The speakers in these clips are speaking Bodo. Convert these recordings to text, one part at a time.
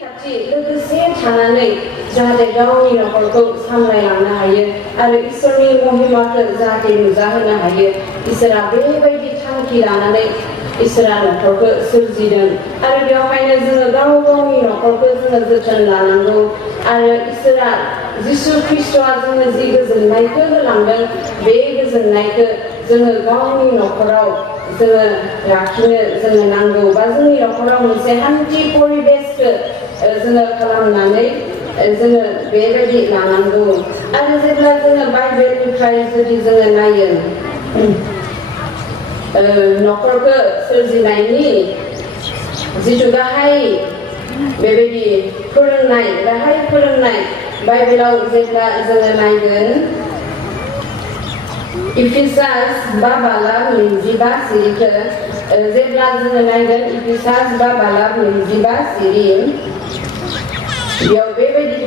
खाथि लोगोसे थानानै जाहाथे गावनि नखरखौ सामलायलांनो हायो आरो इसोरनि महिमाखौ जाहाथे नुजाहोनो हायो इसोरा बेबायदि थांखि लानानै इसोरा नखरखौ सोरजिदों आरो बेवहायनो जोङो गाव गावनि नखरखौ जोङो जोथोन लानांगौ आरो इसोरा जिसु ख्रिस्टआ जोंनो जि गोजोननायखौ होलांदों बे गोजोननायखौ जोङो गावनि नखराव जोङो लाखिनो जोङो नांगौ बा जोंनि नखराव मोनसे हान्थि परिबेसखौ जोङो खालामनानै जोङो बेबायदि लानांगौ आरो जेब्ला जोङो बाइबेलनिफ्राय जुदि जोङो नायो नखरखौ सोरजिनायनि जिथु गाहाय बेबायदि फोरोंनाय बाइबेलाव जेब्ला जोङो नायगोन इफिसास बा बालाब 25 सिरिखौ जेब्ला जोङो नायगोन इफिसास बा बालाब 25 सिरि बेयाव बेबायदि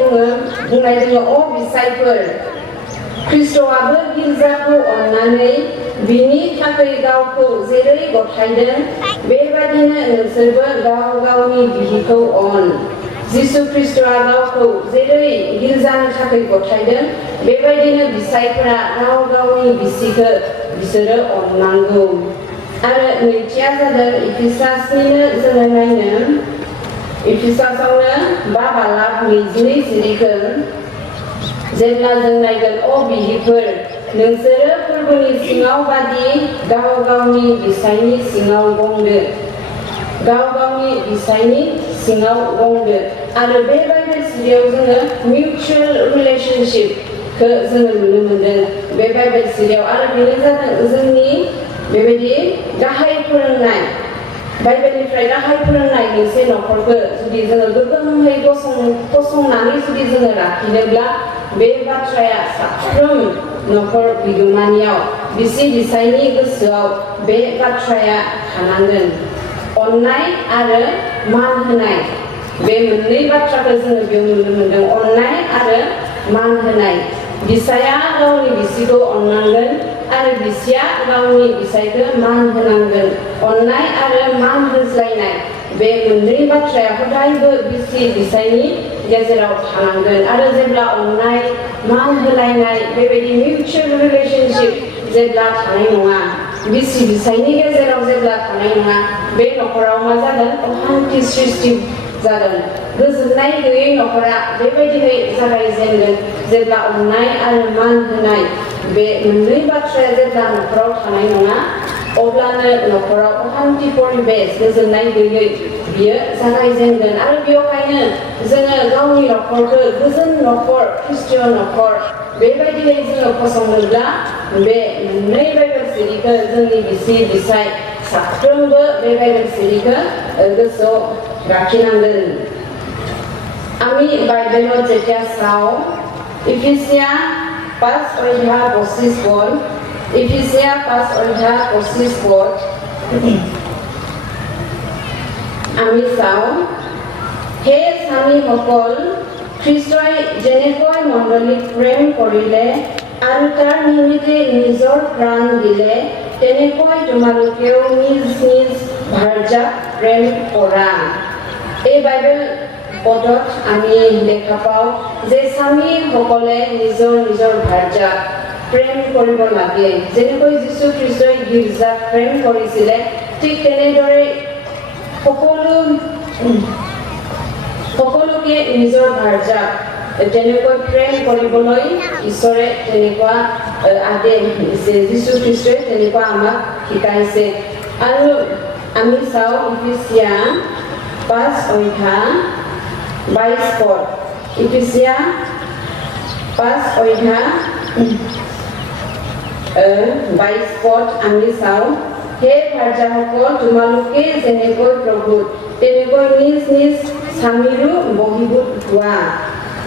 बुंनाय दङ अ बिसायफोर ख्रिस्टआबो गिर्जाखौ अननानै बिनि थाखाय गावखौ जेरै गथायदों बेबादिनो नोंसोरबो गाव गावनि बिहिखौ अन जिसु ख्रिस्टआ गावखौ जेरै गिर्जानि थाखाय गथायदों बेबायदिनो बिसायफोरा गाव गावनि बिसिखौ बिसोरो अननांगौ आरो नैथिया जादों इफिसासनिनो जोङो नायनो इफिसासावनो बा बालाब 22 सिरिखौ जेब्ला जों नायगोन अ बिहिफोर नोंसोरो फोरबोनि सिङाव बादि गाव गावनि बिसायनि सिङाव गंदो आरो बे बाइबेल सिरियाव जोङो मिउचुअल रिलेशनशिपखौ जोङो नुनो मोनदों बे बाइबेल सिरियाव आरो बेनो जादों जोंनि बेबायदि गाहाय फोरोंनाय बाइबेलनिफ्राय गाहाय फोरोंनाय मोनसे नखरखौ जुदि जोङो गोगोमै गसंनानै जुदि जोङो लाखिनोब्ला बे बाथ्राया साफ्रोम नखर बिगोमानियाव बिसि बिसायनि गोसोआव बे बाथ्राया थानांगोन अननाय आरो मान होनाय बे मोननै बाथ्राखौ जोङो बेयाव नुनो मोनदों अननाय आरो मान होनाय बिसाया गावनि बिसिखौ अननांगोन आरो बिसिया गावनि बिसायखौ मान होनांगोन अननाय आरो मान होज्लायनाय बे मोननै बाथ्राया हदायबो बिसि बिसायनि गेजेराव थानांगोन आरो जेब्ला अननाय मान होलायनाय बेबायदि मिउचुअल रिलेशनशिप जेब्ला थानाय नङा बिसि बिसायनि गेजेराव जेब्ला थानाय नङा बे नखराव मा जागोन अशान्ति सृष्टि जागोन गोजोननाय गैयै नखरा बेबायदियै जागायजेनगोन जेब्ला अननाय आरो मान होनाय बे मोननै बाथ्राया जेब्ला नखराव थानाय नङा अब्लानो नखराव अशान्ति परिबेस गोजोननाय गैयै बियो जागायजेनगोन आरो बेवहायनो जोङो गावनि नखरखौ गोजोन नखर ख्रिस्टियान नखर बेबायदियै जोङो फसंनोब्ला बे मोननै बाइबेल सिरिखौ जोंनि बिसि बिसाय साफ्रोमबो बे बाइबेल सिरिखौ गोसोआव लाखिनांगोन আমি বাইবেলত যেতিয়া চাওঁ ইফিছিয়া 5 অধ্যায় 25 পদ ইফিছিয়া 5 অধ্যায় 25 পদ আমি চাওঁ হে স্বামীসকল খ্ৰীষ্টই যেনেকৈ মণ্ডলীক প্ৰেম কৰিলে আৰু তাৰ নিমিত্তে নিজৰ প্ৰাণ দিলে তেনেকৈ তোমালোকেও নিজ নিজ ভাৰ্যাক প্ৰেম কৰা এই বাইবেল পদত আমি দেখা পাওঁ যে স্বামীসকলে নিজৰ ভাৰ্যাক প্ৰেম কৰিব লাগে যেনেকৈ যীশু খ্ৰীষ্টই গীৰ্জাক প্ৰেম কৰিছিলে ঠিক তেনেদৰে সকলোকে নিজৰ ভাৰ্যাক তেনেকৈ প্ৰেম কৰিবলৈ ঈশ্বৰে তেনেকুৱা আদেশ দিছে যীশু খ্ৰীষ্টই তেনেকুৱা আমাক শিকাইছে আৰু আমি চাওঁ ইফিছিয়া 5 অধ্যায় 22 পদ ইফিছিয়া 5 অধ্যায় 22 পদ আমি চাওঁ হে ভাৰ্যাসকল তোমালোকে যেনেকৈ প্ৰভুত তেনেকৈ নিজ নিজ স্বামীৰো বহিবুত হোৱা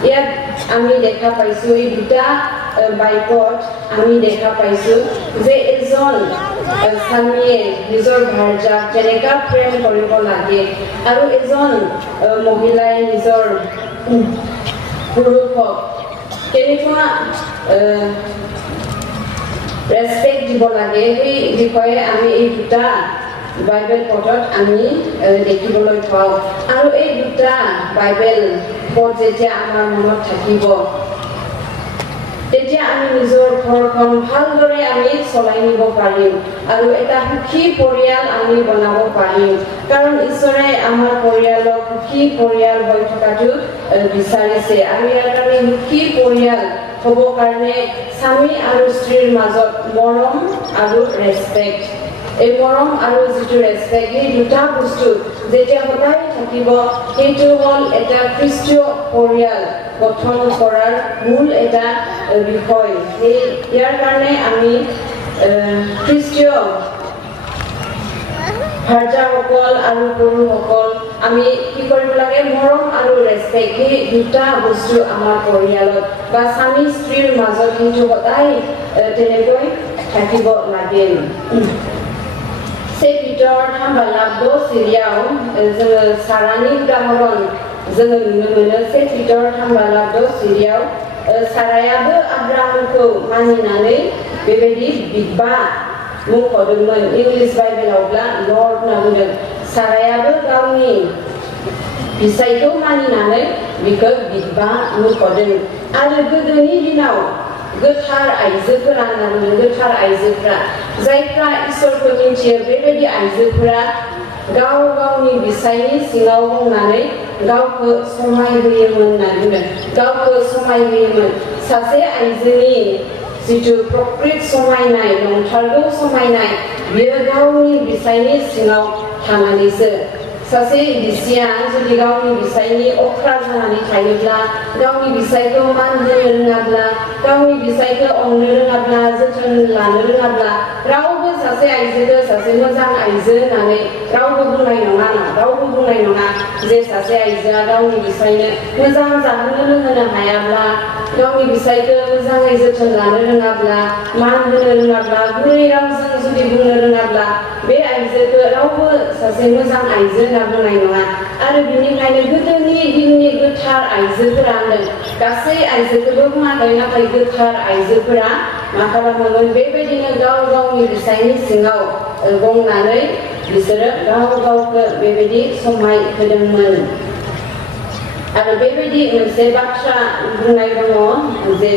ইয়াত আমি দেখা পাইছো এই দুটা বাইকত আমি দেখা পাইছো যে এজন স্বামীয়ে নিজৰ ভাৰ্যাক যেনেকা প্ৰেম কৰিব লাগে আৰু এজন মহিলাই নিজৰ পুৰুষক কেনেকুৱা ৰেসপেক্ট দিব লাগে এই বিষয়ে আমি এই দুটা বাইবেল পথত আমি দেখিবলৈ পাওঁ আৰু এই দুটা বাইবেল পথ যেতিয়া আমাৰ মনত থাকিব তেতিয়া আমি নিজৰ ঘৰখন ভালদৰে আমি চলাই নিব পাৰিম আৰু এটা সুখী পৰিয়াল আমি বনাব পাৰিম কাৰণ ঈশ্বৰে আমাৰ পৰিয়ালক সুখী পৰিয়াল হৈ থকাটো বিচাৰিছে আৰু ইয়াৰ কাৰণে সুখী পৰিয়াল হ'ব কাৰণে স্বামী আৰু স্ত্ৰীৰ মাজত মৰম আৰু ৰেসপেক্ট এই মৰম আৰু যিটো ৰেসপেক্ট এই দুটা বস্তু যেতিয়া সদায় থাকিব সেইটো হ'ল এটা খ্ৰীষ্টীয় পৰিয়াল গঠন কৰাৰ মূল এটা বিষয় ইয়াৰ কাৰণে আমি খ্ৰীষ্টীয় ভাৰ্যাসকল আৰু পুৰুষসকল আমি কি কৰিব লাগে মৰম আৰু ৰেসপেক্ট এই দুটা বস্তু আমাৰ পৰিয়ালত বা স্বামী স্ত্ৰীৰ মাজত কিন্তু সদায় তেনেকৈ থাকিব লাগে Sekitar hambalabdo siriau sarani udaharon जोङो नुनो मोनो सेकिटर hambalabdo siriau सारायाबो आब्राहामखौ मानिनानै बेबायदि बिबा मुंख'दोंमोन इंलिश बाइबेलावब्ला लर्ड होनना बुंदों सारायाबो गावनि फिसायखौ मानिनानै बिखौ बिबा मुंख'दों आरो गोदोनि दिनाव गोथार आइजोफोरा होनना बुंदों गोथार आइजोफोरा जायफ्रा इसोरखौ मिन्थियो बेबायदि आइजोफोरा गाव गावनि बिसायनि सिङाव गंनानै गावखौ समायहोयोमोन होनना बुंदों गावखौ समायहोयोमोन सासे आइजोनि जिथु प्रकृत समायनाय नंथारगौ समायनाय बियो गावनि बिसायनि सिङाव थानानैसो सासे बिसिया जुदि गावनि बिसायनि अख्रा जानानै थायोब्ला गावनि बिसायखौ मान होनो रोङाब्ला गावनि बिसायखौ अननो रोङाब्ला जोथोन लानो रोङाब्ला रावबो सासे आइजोखौ सासे मोजां आइजो होननानै रावबो बुंनाय नङा जे सासे आइजोआ गावनि बिसायनो मोजां जाहोनो लोंहोनो हायाब्ला गावनि बिसायखौ मोजाङै जोथोन लानो रोङाब्ला मान होनो रोङाब्ला गुरै रावजों जुदि बुंनो रोङाब्ला बे आइजोखौ रावबो सासे मोजां आइजो होनना बुंनाय नङा आरो बिनिखायनो गोदोनि दिननि गोथार आइजोफोरा गासै आइजोखौबो बुङाखै नाथाय गोथार आइजोफोरा मा खालामोमोन बेबायदिनो गाव गावनि बिसायनि सिङाव गंनानै बिसोरो गाव गावखौ बेबायदि समाय होदोंमोन आरो बेबायदि मोनसे बाथ्रा बुंनाय दङ जे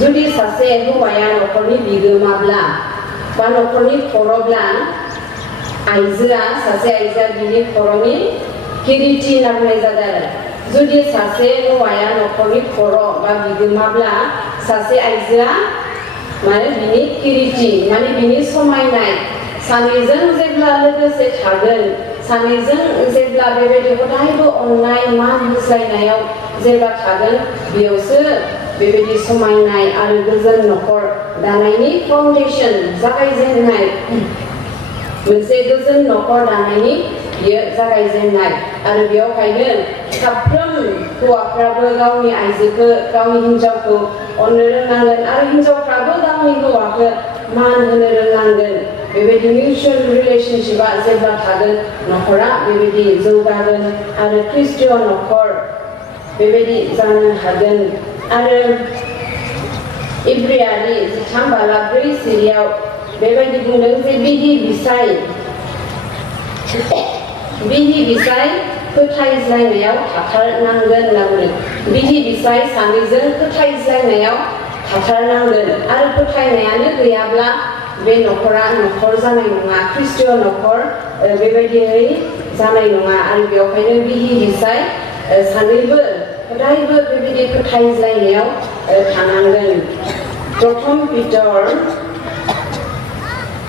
जुदि सासे हौवाया न'खरनि बिगोमाब्ला बा न'खरनि खर'ब्ला आइजोआ सासे आइजोआ बिनि खर'नि किरिटि होनना बुंनाय जादों आरो जुदि सासे हौवाया न'खरनि खर' बा बिगोमाब्ला सासे आइजोआ माने बिनि किरिटि माने बिनि समायनाय सानैजों जेब्ला लोगोसे थागोन सानैजों जेब्ला बेबायदि हदायबो अननाय मान होज्लायनायाव जेब्ला थागोन बेयावसो बेबायदि समायनाय आरो गोजोन न'खर दानायनि फाउन्डेसन जागायजेननाय मोनसे गोजोन न'खर दानायनि बियो जागायजेननाय आरो बेयावहायनो साफ्रोम हौवाफ्राबो गावनि आइजोखौ गावनि हिन्जावखौ अननो रोंनांगोन आरो हिन्जावफ्राबो गावनि हौवाखौ मान होनो रोंनांगोन बेबायदि मिउचुअल रिलेशनशिपआ जेब्ला थागोन न'खरा बेबायदि जौगागोन आरो ख्रीष्टीय न'खर बेबायदि जानो हागोन आरो इब्रियारि 13:4 सिरियाव बेबायदि बुंदों जे बिहि बिसाय फोथायज्लायनायाव थाथारनांगोन होनना बुंदों बिहि बिसाय सानैजों फोथायज्लायनायाव थाथारनांगोन आरो फोथायनायानो गैयाब्ला बे न'खरा न'खर जानाय नङा ख्रीष्टीय न'खर बेबायदियै जानाय नङा आरो बेवहायनो बिहि बिसाय सानैबो हदायबो बेबायदि फोथायज्लायनायाव थानांगोन प्रथम पिटर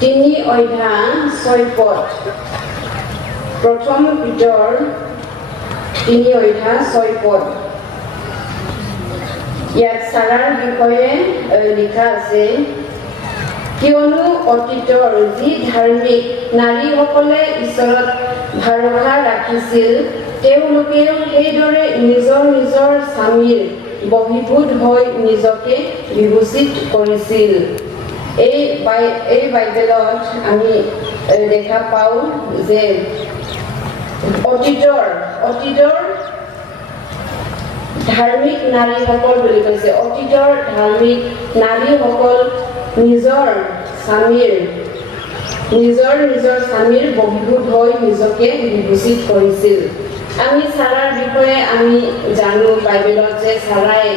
3:6 प्रथम पिटर 3:6 ইয়াত সাৰাৰ বিষয়ে লিখা আছে কিয়নো অতীতৰ যি ধাৰ্মিক নাৰীসকলে ঈশ্বৰত ভৰসা ৰাখিছিল তেওঁলোকেও সেইদৰে নিজৰ নিজৰ স্বামীৰ বহিভূত হৈ নিজকে বিবেচিত কৰিছিল এই বাইবেলত আমি দেখা পাওঁ যে অতীতৰ ধাৰ্মিক নাৰীসকল বুলি কৈছে অতীতৰ ধাৰ্মিক নাৰীসকল নিজৰ স্বামীৰ নিজৰ স্বামীৰ বহিবুট হৈ নিজকে বিভূষিত কৰিছিল। আমি সাৰাৰ বিষয়ে আমি জানো বাইবেলত যে সাৰাই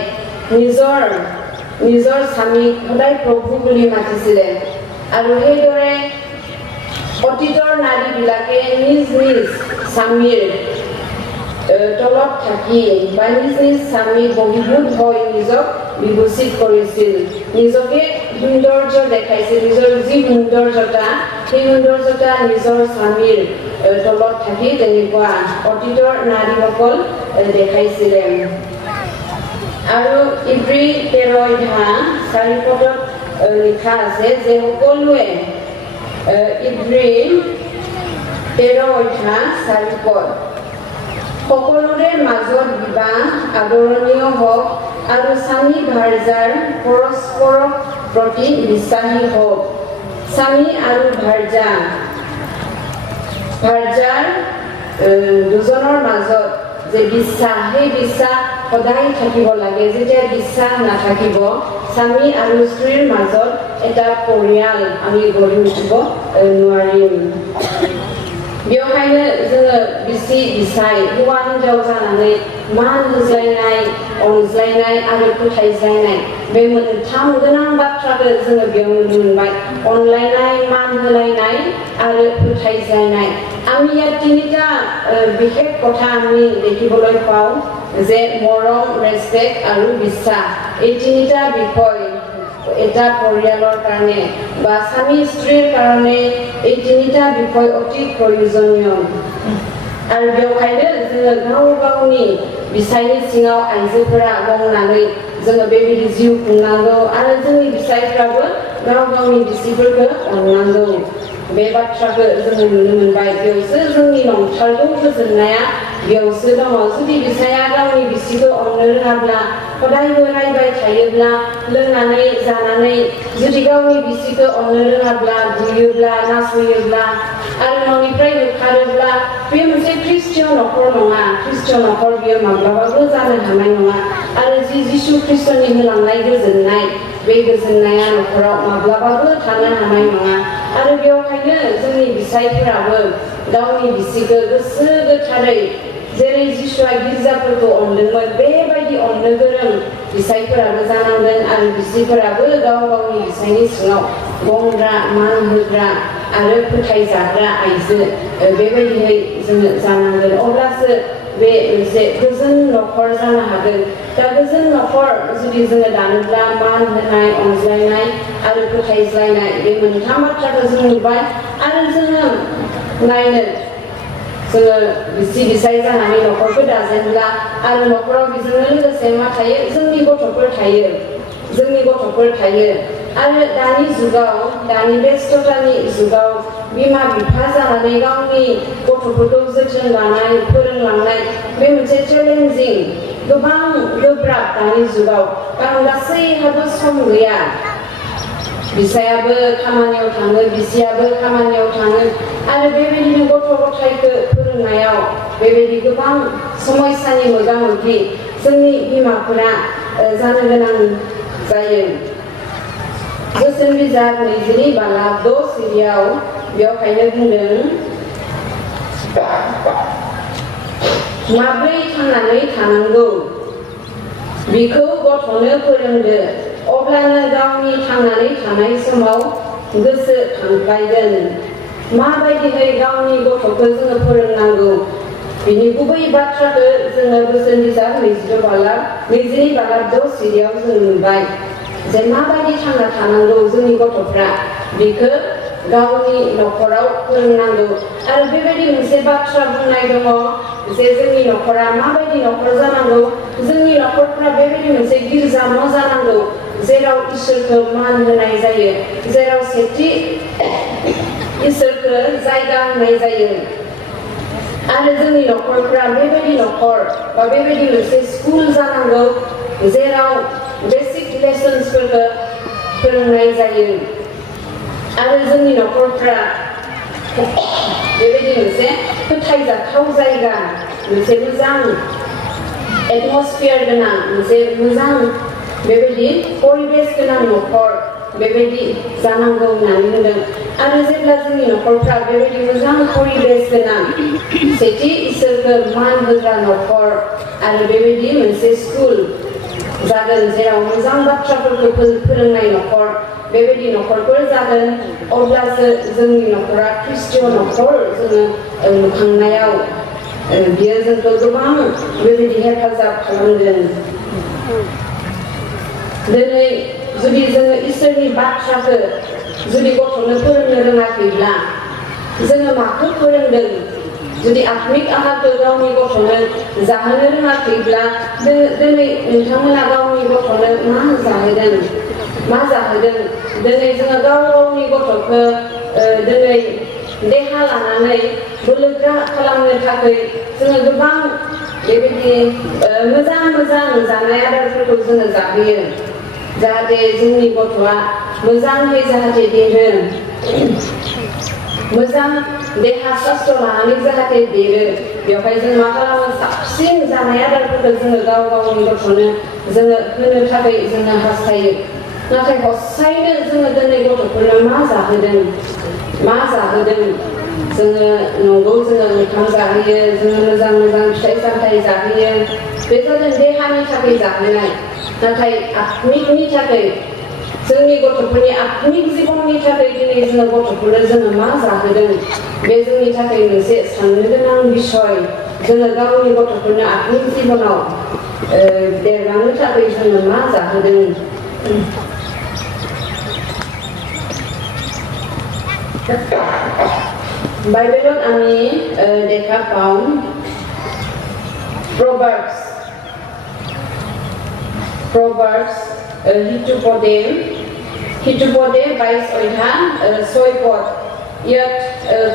নিজৰ স্বামীক সদায় প্ৰভু বুলি মাতিছিলে আৰু সেইদৰে অতীতৰ নাৰীবিলাকে নিজ স্বামীৰ তলত থাকি বা নিজ স্বামীৰ বহিবুট হৈ নিজক বিভূষিত কৰিছিল, নিজকে সৌন্দৰ্য দেখাইছিল, নিজৰ যি সৌন্দৰ্যতা সেই সৌন্দৰ্যতা নিজৰ স্বামীৰ তলত থাকি তেনেকুৱা অতীতৰ নাৰীসকল দেখাইছিলে। আৰু ইব্ৰী 13:4 লিখা আছে যে সকলোৱে ইব্ৰী 13:4 সকলোৰে মাজত বিবাহ আদৰণীয় হওক আৰু স্বামী ভাৰ্যাৰ পৰস্পৰৰ প্ৰতি বিশ্বাসী হওক। স্বামী আৰু ভাৰ্যাৰ দুজনৰ মাজত যে বিশ্বাস সেই বিশ্বাস সদায় থাকিব লাগে। যেতিয়া বিশ্বাস নাথাকিব স্বামী আৰু স্ত্ৰীৰ মাজত এটা পৰিয়াল আমি গঢ়ি উঠিব নোৱাৰিম। बेवहायनो जोङो बिसि बिसाय हौवा हिनजाव जानानै मान होज्लायनाय अनज्लायनाय आरो फोथायज्लायनाय बे मोनथाम गोनां बाथ्राखौ जोङो बेयाव नुनो मोनबाय। अनलायनाय, मान होलायनाय आरो फोथायज्लायनाय। আমি ইয়াত তিনিটা বিশেষ কথা আমি দেখিবলৈ পাওঁ যে মৰম, ৰেসপেক্ট আৰু বিশ্বাস। এই তিনিটা বিষয় এটা পৰিয়ালৰ কাৰণে বা স্বামী স্ত্ৰীৰ কাৰণে এই তিনিটা বিষয় অতি প্ৰয়োজনীয়। আৰু बेवहायनो जोङो गावनि बिसायनि सिङाव आइजोफोरा गंनानै जोङो बेबायदि जिउ खुंनांगौ आरो जोंनि बिसायफ्राबो गावनि बिसिफोरखौ अननांगौ। बे बाथ्राखौ जोङो नुनो मोनबाय। बेयावसो जोंनि नंथारगौ गोजोननाया बेयावसो दङ। जुदि बिसाया गावनि बिसिखौ अननो रोङाब्ला हदायबो रायबाय थायोब्ला लोंनानै जानानै जुदि गावनि बिसिखौ अननो रोङाब्ला बुयोब्ला नासयोब्ला आरो न'निफ्राय होखारोब्ला बे मोनसे ख्रिस्टियान न'खर नङा। ख्रिस्टियान न'खर बियो माब्लाबाबो जानो हानाय नङा। आरो जिसु ख्रिस्टनि होलांनाय गोजोननाय बे गोजोननाया न'खराव माब्लाबाबो थानो हानाय नङा। आरो बेवहायनो जोंनि बिसायफोराबो गावनि बिसिखौ गोसो गोथारै जेरै जिसुआ गिर्जाफोरखौ अनदोंमोन बेबायदि अननो गोरों बिसायफोराबो जानांगोन आरो बिसिफोराबो गावनि बिसायनि सिङाव गंग्रा, मान होग्रा आरो फोथायजाग्रा आइजो बेबायदियै जोङो जानांगोन। अब्लासो बे मोनसे गोजोन न'खर जानो हागोन। दा गोजोन न'खर जुदि जोङो दानोब्ला मान होनाय, अनज्लायनाय आरो फोथायज्लायनाय बे मोनथाम बाथ्राखौ जों नुबाय। आरो जोङो नायनो जोङो बिसि बिसाय जानानै न'खरखौ दाजेनब्ला आरो न'खराव बेजोंनो लोगोसे मा थायो? जोंनि गथ'फोर थायो। आरो दानि जुगाव, दानि बेस्थतानि जुगाव बिमा बिफा जानानै गावनि गथ'फोरखौ जोथोन लानाय, फोरोंलांनाय बे मोनसे चेलेन्जिं, गोबां गोब्राब दानि जुगाव। कारण गासैहाबो सम गैया। बिसायाबो खामानियाव थाङो, बिसियाबो खामानियाव थाङो आरो बेबायदिनो गथ' गथायखौ फोरोंनायाव बेबायदि गोबां समस्यानि मोगा-मोगि जोंनि बिमाफोरा जानो गोनां जायो। बोसोन बिजाब 20:6 बेवहायनो बुंदों माब्रै थांनानै थानांगौ बिखौ गथ'नो फोरोंदो, अब्लानो गावनि थांनानै थानाय समाव गोसोखांफ्लायगोन। माबायदिहाय गावनि गथ'खौ जोङो फोरोंनांगौ बिनि गुबै बाथ्राखौ जोङो बोसोन बिजाब 20:6 जों नुबाय जे माबायदि थांना थानांगौ जोंनि गथ'फ्रा बेखौ गावनि न'खराव फोरोंनांगौ। आरो बेबायदि मोनसे बाथ्रा बुंनाय दङ जे जोंनि न'खरा माबायदि न'खर जानांगौ। जोंनि न'खरफ्रा बेबायदि मोनसे गिर्जा न' जानांगौ जेराव इसोरखौ मान होनाय जायो, जेराव सेथि इसोरखौ जायगा होनाय जायो। आरो जोंनि न'खरफ्रा बेबायदि न'खर बा बेबायदि मोनसे स्कुल जानांगौ जेराव बेसिक लेसन्सफोरखौ फोरोंनाय जायो। आरो जोंनि न'खरफ्रा बेबायदि मोनसे फोथायजाथाव जायगा, मोनसे मोजां एटमस्फियार गोनां, मोनसे मोजां बेबायदि परिबेस गोनां न'खर बेबायदि जानांगौ होननानै बुंदों आरो जेब्ला जोंनि न'खरफ्रा बेबायदि मोजां परिबेस गोनां सेथि इसोरखौ मान होग्रा न'खर आरो बेबायदि मोनसे स्कुल जागोन जेराव मोजां बाथ्राफोरखौ फोरोंनाय न'खर बेबायदि न'खरफोर जागोन अब्लासो जोंनि न'खरा ख्रिस्टीय न'खर जोङो लुखांनायाव बियो जोंखौ गोबां बेबायदि हेफाजाब खालामगोन दिनै जुदि जोङो इसोरनि बाथ्राखौ जुदि गथ'नो फोरोंनो रोङाखैब्ला जोङो माखौ फोरोंदों जुदि आत्मिक आहारखौ गावनि गथ'नो जाहोनो रोङाखैब्ला दिनै नोंथांमोना गावनि गथ'नो मा जाहोदों दिनै जोङो गावनि गथ'खौ दिनै देहा लानानै बोलोग्रा खालामनो थाखाय जोङो गोबां बेबायदि मोजां जानाय आदारफोरखौ जोङो जाहोयो जाहाथे जोंनि गथ'आ मोजाङै जाहाथे देरो मोजां देहा सास्थ्र लानानै जाहाथे देरो बेवहाय जों मा खालामो साबसिन जानाय आदारफोरखौ जोङो गावनि गथ'नो जोङो होनो थाखाय जोङो हास्थायो नाथाय हसायैनो जोङो दिनै गथ'फोरनो मा जाहोदों जोङो नंगौ जोङो ओंखाम जाहोयो जोङो मोजां फिथाइ सामथाइ जाहोयो बे जादों देहानि थाखाय जाहोनाय नाथाय आत्मिकनि थाखाय जोंनि गथ'फोरनि आत्मिक जिबननि थाखाय दिनै जोङो गथ'फोरनो जोङो मा जाहोदों बे जोंनि थाखाय मोनसे साननो गोनां बिसय जोङो गावनि गथ'फोरनो आत्मिक जिबनाव देरलांनो थाखाय जोङो मा जाहोदों बाइबेलाव आंनि देखा पाउन Proverbs হিতুপদে 22 অধ্যায় 6 পদ ইয়াত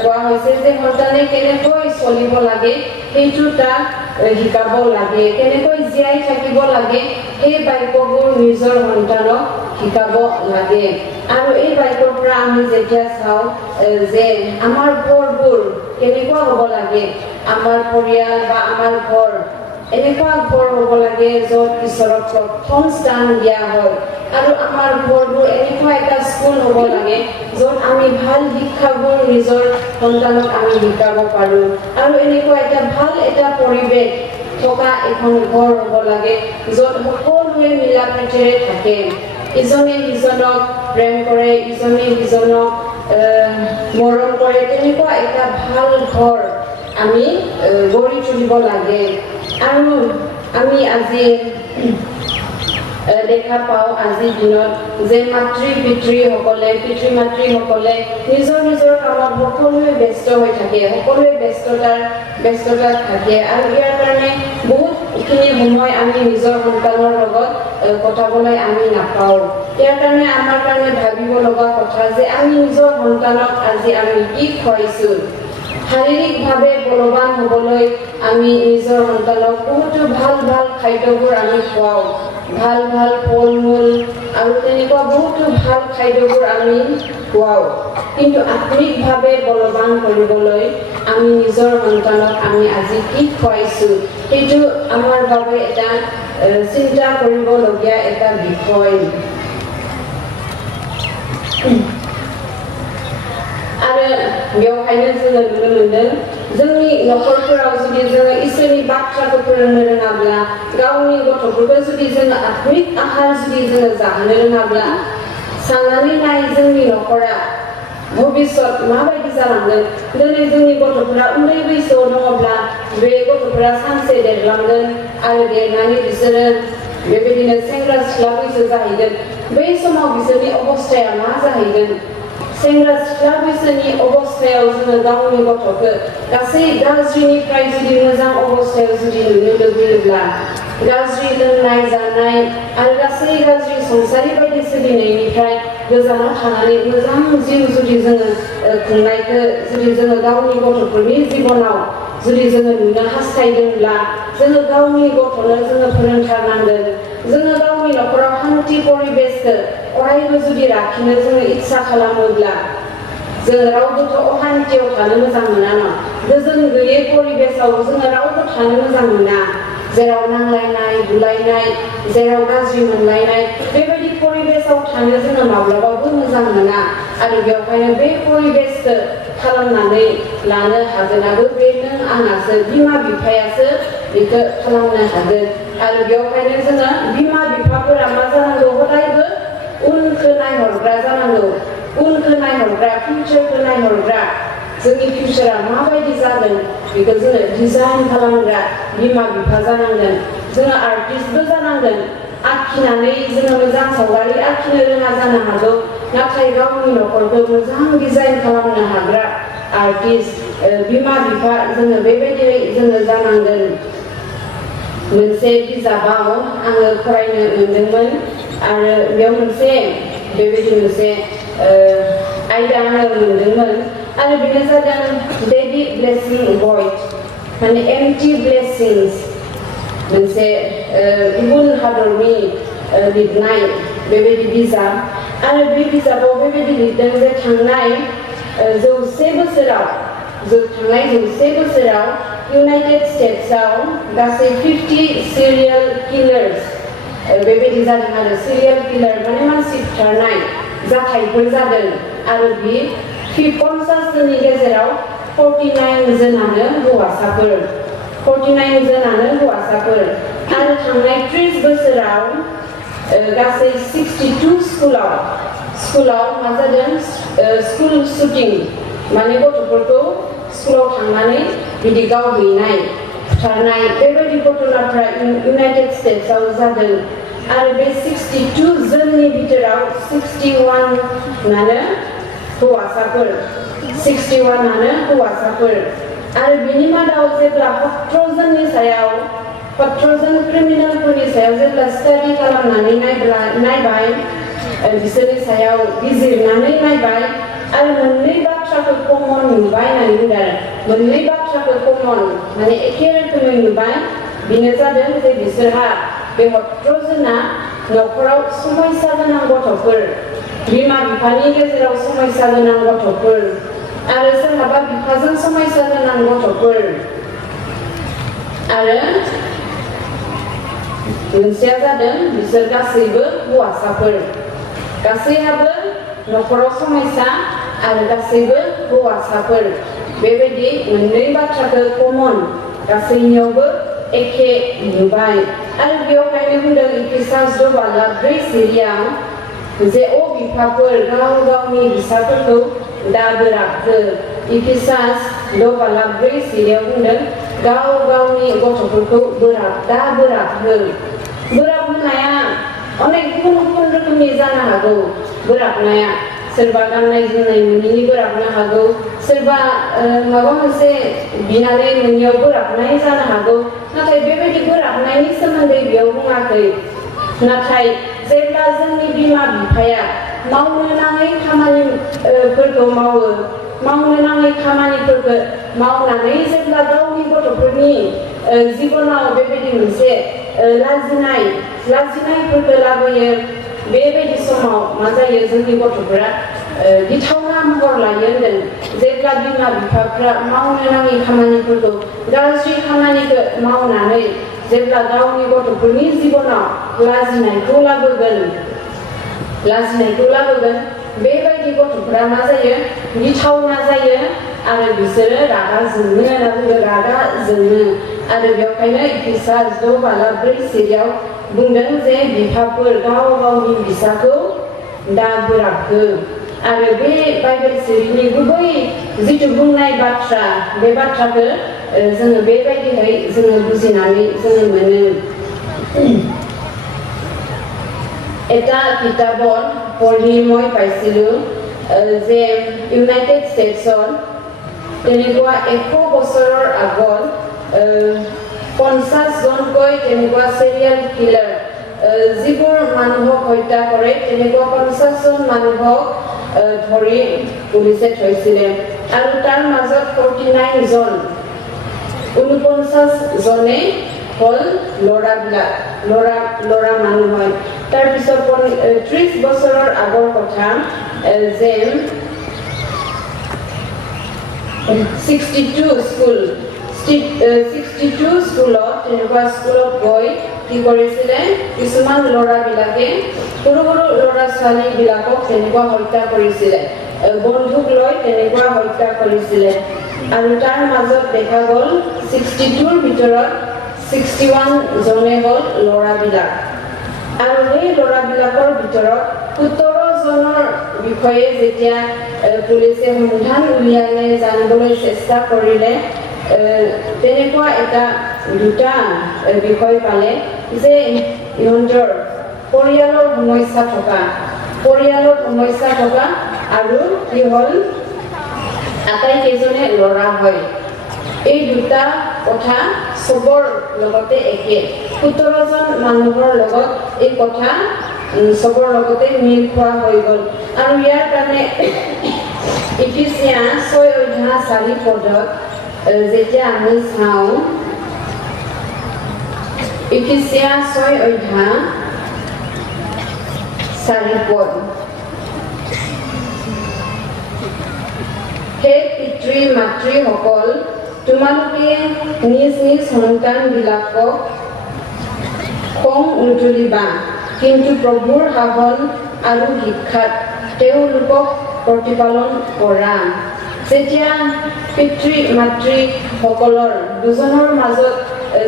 কোৱা হৈছে যে সন্তানে কেনেকৈ চলিব লাগে সেইটো তাক শিকাব লাগে কেনেকৈ জীয়াই থাকিব লাগে এই বাক্যবোৰ নিজৰ সন্তানক শিকাব লাগে আৰু এই বাক্যৰ পৰা আমি যেতিয়া চাওঁ যে আমাৰ ঘৰবোৰ কেনেকুৱা হ'ব লাগে আমাৰ পৰিয়াল বা আমাৰ ঘৰ এনেকুৱা ঘৰ হ'ব লাগে য'ত ঈশ্বৰক প্ৰথম স্থান দিয়া হয় আৰু আমাৰ ঘৰবোৰ এনেকুৱা এটা স্কুল হ'ব লাগে য'ত আমি ভাল শিক্ষাবোৰ নিজৰ সন্তানক আমি শিকাব পাৰোঁ আৰু এনেকুৱা এটা ভাল এটা পৰিৱেশ থকা এখন ঘৰ হ'ব লাগে য'ত সকলোৱে মিলা প্ৰীতিৰে থাকে ইজনে সিজনক প্ৰেম কৰে ইজনে সিজনক মৰম কৰে তেনেকুৱা এটা ভাল ঘৰ আমি গঢ়ি তুলিব লাগে আৰু আমি আজি দেখা পাওঁ আজিৰ দিনত যে পিতৃ মাতৃসকলে নিজৰ কামত সকলোৱে ব্যস্ত হৈ থাকে সকলোৱে ব্যস্ততাত থাকে আৰু ইয়াৰ কাৰণে বহুতখিনি সময় আমি নিজৰ সন্তানৰ লগত কটাবলৈ আমি নাপাওঁ ইয়াৰ কাৰণে আমাৰ কাৰণে ভাবিব লগা কথা যে আমি নিজৰ সন্তানক আজি আমি কি খুৱাইছোঁ শাৰীৰিকভাৱে বলৱান হ'বলৈ আমি নিজৰ সন্তানক বহুতো ভাল খাদ্যবোৰ আমি খুৱাওঁ ভাল ফল-মূল আৰু তেনেকুৱা বহুতো ভাল খাদ্যবোৰ আমি খুৱাওঁ কিন্তু আত্মিকভাৱে বলৱান কৰিবলৈ আমি নিজৰ সন্তানক আমি আজি কি খুৱাইছোঁ সেইটো আমাৰ বাবে এটা চিন্তা কৰিবলগীয়া এটা বিষয় आरो बेवहायनो जोङो नुनो मोनदों जोंनि न'खरफोराव जुदि जोङो इसोरनि बाथ्राखौ फोरोंनो रोङाब्ला गावनि गथ'फोरखौ जुदि जोङो आत्मिक आहार जुदि जोङो जाहोनो रोङाब्ला साननानै नाय जोंनि न'खरा भबिष्यत माबायदि जालांगोन दिनै जोंनि गथ'फोरा उन्दै बैसोआव दङब्ला बे गथ'फोरा सानसे देरलांगोन आरो देरनानै बिसोरो बेबायदिनो सेंग्रा सिख्ला बैसो जाहैगोन बै समाव बिसोरनि अबस्थाया मा जाहैगोन सेंग्रा सिख्ला बैसोनि अबस्थायाव जोङो गावनि गथ'खौ गासै गाज्रिनिफ्राय जुदि मोजां अबस्थायाव जुदि नुनो लुबैयोब्ला गाज्रि लोंनाय जानाय आरो गासै गाज्रि संसारि बायदि सोलिनायनिफ्राय गोजानाव थानानै मोजां जिउ जुदि जोङो खुंनायखौ जुदि जोङो गावनि गथ'फोरनि जिबनाव जुदि जोङो नुनो हास्थायदोंब्ला जोङो गावनि गथ'नो जोङो फोरोंथारनांगोन जोङो गावनि न'खराव शान्ति परिबेसखौ अरायबो जुदि लाखिनो जोङो इच्छा खालामोब्ला जों रावबोथ' अशान्तियाव थानो मोजां मोना न गोजोन गैयै परिबेसाव जोङो रावबो थानो मोजां मोना जेराव नांलायनाय बुलायनाय जेराव गाज्रि मोनलायनाय बेबायदि परिबेसाव थानो जोङो माब्लाबाबो मोजां मोना आरो बेवहायनो बे परिबेसखौ खालामनानै लानो हागोनाबो बे नों आंहासो बिमा बिफायासो बेखौ खालामनो हागोन आरो बेवहायनो जोङो बिमा बिफाफोरा मा जानांगौ हदायबो उनखौ नायहरग्रा जानांगौ उनखौ नायहरग्रा फिउचारखौ नायहरग्रा जोंनि फिउचारा माबायदि जागोन बेखौ जोङो डिजाइन खालामग्रा बिमा बिफा जानांगोन जोङो आर्टिस्टबो जानांगोन आखिनानै जोङो मोजां सावगारि आखिनो रोङा जानो हागौ नाथाय गावनि न'खरखौ मोजां डिजाइन खालामनो हाग्रा आर्टिस्ट बिमा बिफा जोङो बेबायदियै जोङो जानांगोन मोनसे बिजाबाव आङो फरायनो मोनदोंमोन आरो बेयाव मोनसे बेबायदि मोनसे आयदा आङो मोनदोंमोन आरो बेनो जादों बेबी ब्लेसिं बयड माने एम्पटी ब्लेसिंस मोनसे गुबुन हादरनि लिरनाय बेबायदि बिजाब आरो बे बिजाबाव बेबायदि लिरदों जे थांनाय 100 बोसोराव इउनाइटेड स्टेट्सआव गासै 50 सिरियाल किलार्स बेबायदि जादों आरो सिरियाल किलार माने मानसि बुथारनाय जाथायफोर जादों आरो बे 50 जोननि गेजेराव 49 जोनानो हौवासाफोर आरो थांनाय 30 बोसोराव गासै 62 स्कुलाव मा जादों स्कुल शुटिं माने गथ'फोरखौ स्कुलाव थांनानै बिदि गावहैनाय बुथारनाय बेबायदि घटनाफ्रा इउनाइटेड स्टेट्सआव जादों आरो बे 62 जोननि भितराव 61 हौवासाफोर आरो बिनि मादाव जेब्ला 17 जन क्रिमिनेलफोरनि सायाव जेब्ला स्टाडि खालामनानै नायबाय बिसोरनि सायाव बिजिरनानै नायबाय आरो मोननै बाथ्राखौ कमन नुबाय होननानै बुंदों आरो मोननै बाथ्राखौ कमन माने एखे रोखोमै नुबाय बेनो जादों जे बिसोरहा बे 17 जना न'खराव समयसा गोनां गथ'फोर बिमा बिफानि गेजेराव समयसा गोनां गथ'फोर आरो सोरहाबा बिफाजों समयसा गोनां गथ'फोर आरो मोनसेया जादों बिसोर गासैबो हौवासाफोर गासैहाबो न'खराव समयसा आरो गासैबो हौवासाफोर बेबायदि मोननै बाथ्राखौ कमन गासैनियावबो एखे नुबाय आरो बेवहायनो बुंदों इफिसास 4 सिरियाव जे बिफाफोर गाव गावनि फिसाफोरखौ दाबोराबहो इफिसास 4 सिरियाव बुंदों गाव गावनि गथ'फोरखौ दाबोराबहो बोराब होनाया अनेक गुबुन रोखोमनि जानो हागौ बोराबनाया सोरबा गाननाय जोमनाय मोनैनि बोराबनो हागौ सोरबा माबा मोनसे बिनानै मोनैयाव बोराबनाय जानो हागौ नाथाय बेबायदि बोराबनायनि सोमोन्दै बेयाव बुङाखै नाथाय जेब्ला जोंनि बिमा बिफाया मावनो नाङै खामानिफोरखौ मावनानै जेब्ला गावनि गथ'फोरनि जिबनाव बेबायदि मोनसे लाजिनायफोरखौ लाबोयो बेबायदि समाव मा जायो जोंनि गथ'फोरा गिथावना महर लायो होनदों जेब्ला बिमा बिफाफ्रा मावनो नाङै खामानिफोरखौ गाज्रि खामानिखौ मावनानै जेब्ला गावनि गथ'फोरनि जिबनाव लाजिनायखौ लाबोगोन बेबायदि गथ'फोरा मा जायो गिथावना जायो आरो बिसोरो रागा जोङो आरो बेवहायनो इफिसास 4 सिरियाव बुंदों जे बिफाफोर गाव गावनि फिसाखौ दाबोराबहो आरो बे बाइबेल सिरिनि गुबै जिथु बुंनाय बाथ्रा बे बाथ्राखौ जोङो बेबायदिहाय जोङो बुजिनानै जोङो मोनो এটা কিতাবত পঢ়ি মই পাইছিলোঁ যে ইউনাইটেড ষ্টেটছত তেনেকুৱা 100 বছৰৰ আগত 50 জনকৈ তেনেকুৱা চিৰিয়েল কিলাৰ যিবোৰ মানুহক হত্যা কৰে তেনেকুৱা 50 জন মানুহক ধৰি পুলিচে থৈছিলে আৰু তাৰ মাজত 49 জন 49 জনে হল ল'ৰা মানুহ হয় তাৰপিছত 30 বছৰৰ আগৰ কথা যে 62 62 স্কুলত তেনেকুৱা স্কুলত গৈ কি কৰিছিলে কিছুমান ল'ৰাবিলাকে সৰু সৰু ল'ৰা ছোৱালীবিলাকক তেনেকুৱা হত্যা কৰিছিলে বন্ধুক লৈ তেনেকুৱা হত্যা কৰিছিলে আৰু তাৰ মাজত দেখা গ'ল 62ৰ ভিতৰত 61 জনে হ'ল ল'ৰাবিলাক আৰু সেই ল'ৰাবিলাকৰ ভিতৰত 17 জনৰ বিষয়ে যেতিয়া পুলিচে সন্ধান উলিয়ালে জানিবলৈ চেষ্টা কৰিলে তেনেকুৱা এটা দুটা বিষয় পালে যে ইহঁতৰ পৰিয়ালৰ সমস্যা থকা আৰু কি হ'ল আটাইকেইজনে ল'ৰা হয় এই দুটা কথা সবৰ লগতে একে 17 জন মানুহৰ লগত এই কথা সবৰ লগতে মিল খোৱা হৈ গ'ল আৰু ইয়াৰ কাৰণে ইফিচিয়ান 6 অধ্যায় 4 পদত যেতিয়া আমি চাওঁ ইফিচিয়ান 6 অধ্যায় 4 পদ হে পিতৃ মাতৃসকল তোমালোকে নিজ নিজ সন্তানবিলাকক খং নুতুলিবা কিন্তু প্ৰভুৰ শাসন আৰু শিক্ষাত তেওঁলোকক প্ৰতিপালন কৰা যেতিয়া পিতৃ মাতৃসকলৰ দুজনৰ মাজত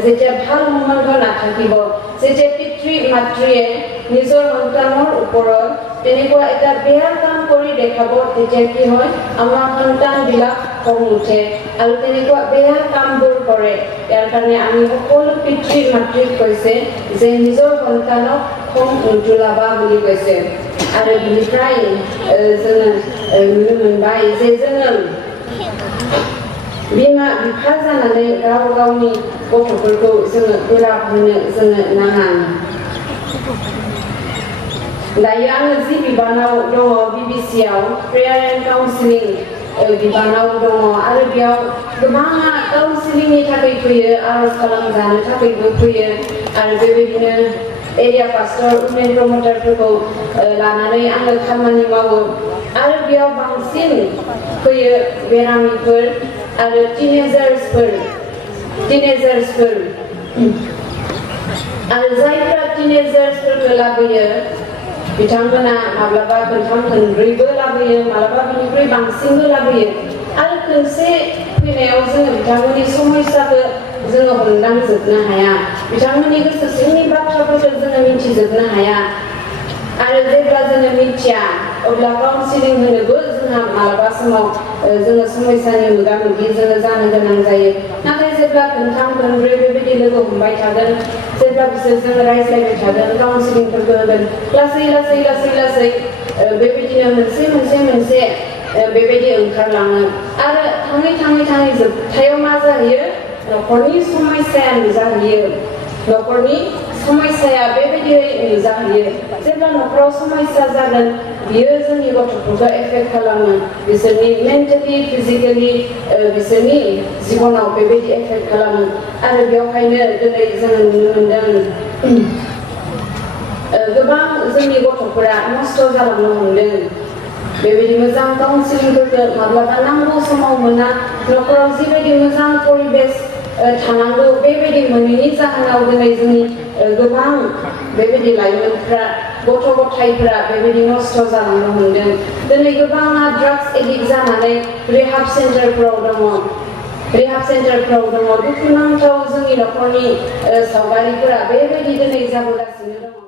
যেতিয়া ভাল সম্বন্ধ নাথাকিব যেতিয়া পিতৃ মাতৃয়ে নিজৰ সন্তানৰ ওপৰত তেনেকুৱা এটা বেয়া কাম কৰি দেখাব তেতিয়া কি হয় আমাৰ সন্তানবিলাক খং উঠে আৰু তেনেকুৱা বেয়া কামবোৰ কৰে ইয়াৰ কাৰণে আমি সকলো পিতৃ মাতৃক কৈছে যে নিজৰ সন্তানক খং নুতুলাবা বুলি কৈছে आरो बिनिफ्राय जोङो नुनो मोनबाय जे जोङो बिमा बिफा जानानै गाव गावनि गथ'फोरखौ जोङो बोराब होनो जोङो नाङा दायो आङो जि बिबानाव दङ बिबिसिआव प्रेयार एन्ड काउन्सिलिं बिबानाव दङ आरो बेयाव गोबाङा काउन्सिलिंनि थाखाय फैयो आरज खालामजानो थाखायबो फैयो आरो बेबायदिनो एरिया पास्टर उमेन प्रमटारफोरखौ लानानै आङो खामानि मावो आरो बेयाव बांसिन फैयो बेरामिफोर आरो टिनेजार्सफोर आरो जायफ्रा टिनेजार्सफोरखौ लाबोयो बिथांमोना माब्लाबा खनथाम खनब्रैबो लाबोयो माब्लाबा बिनिख्रुइ बांसिनबो लाबोयो आरो खनसे फैनायाव जोङो बिथांमोननि समस्याखौ जोङो हमदांजोबनो हाया बिथांमोननि गोसो सिंनि बाथ्राफोरखौ जोङो मिथिजोबनो हाया आरो जेब्ला जोङो मिथिया अब्ला काउन्सिलिं होनोबो जोंहा माब्लाबा समाव जोङो समस्यानि मोगा मोगि जोङो जानो गोनां जायो नाथाय जेब्ला खनथाम खनब्रै बेबायदि लोगो हमबाय थागोन जेब्ला बिसोरजों रायज्लायबाय थागोन काउन्सिलिंफोरखौ होगोन लासै बेबायदिनो मोनसे बेबायदि ओंखारलाङो आरो थाङै जोबथायाव मा जाहैयो न'खरनि समस्याया नुजाहैयो न'खरनि समस्याया बेबायदियै नुजाहैयो जेब्ला न'खराव समस्या जागोन बियो जोंनि गथ'फोरखौ एफेक्ट खालामो बिसोरनि मेन्टेलि फिजिकेलि बिसोरनि जिबनाव बेबायदि एफेक्ट खालामो आरो बेवहायनो दिनै जोङो नुनो मोनदों गोबां जोंनि गथ'फोरा नस्थ' जालांनो हमदों बेबायदि मोजां काउन्सिलिंफोरखौ माब्लाबा नांगौ समाव मोना न'खराव जिबायदि मोजां परिबेस थानांगौ बेबायदि मोनैनि जाहोनाव दिनै जोंनि गोबां बेबायदि लाइमोनफ्रा गथ' गथायफ्रा बेबायदि नस्थ' जालांनो हमदों दिनै गोबाङा ड्राग्स एडिक्ट जानानै रिहाब सेन्टारफ्राव दङ दुखुनांथाव जोंनि न'खरनि सावगारिफोरा बेबायदि दिनै जाबोगासिनो दङ